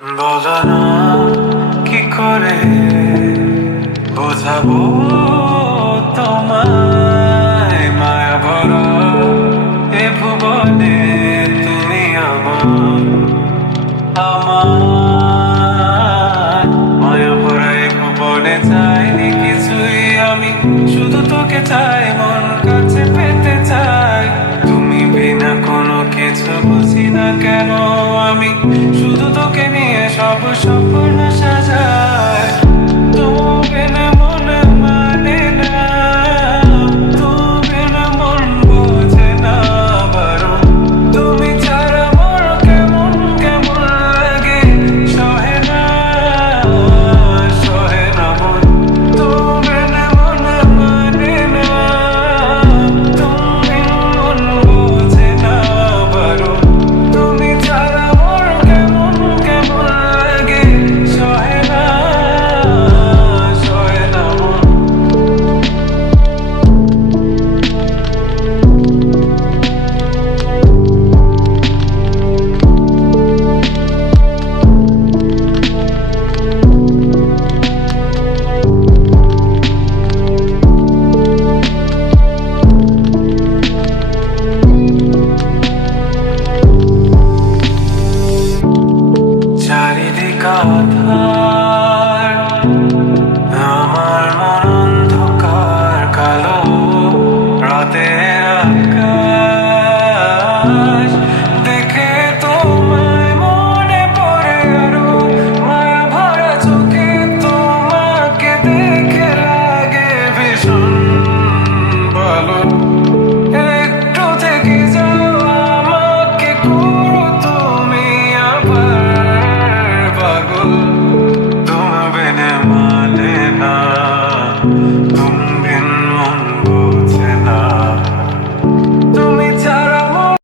বলো না কি করে বোঝাবো তোমায়, মায়া ভরা এ ভুবনে তুমি আমার, আমার মায়া ভরা এ ভুবনে চাইনি কিছুই আমি, শুধু তোকে চাই, মন কাছে পেতে চাই। তুমি বিনা কোনো কিছু বুঝি না কেন আমি, শুধু তোকে নিয়ে সব স্বপ্ন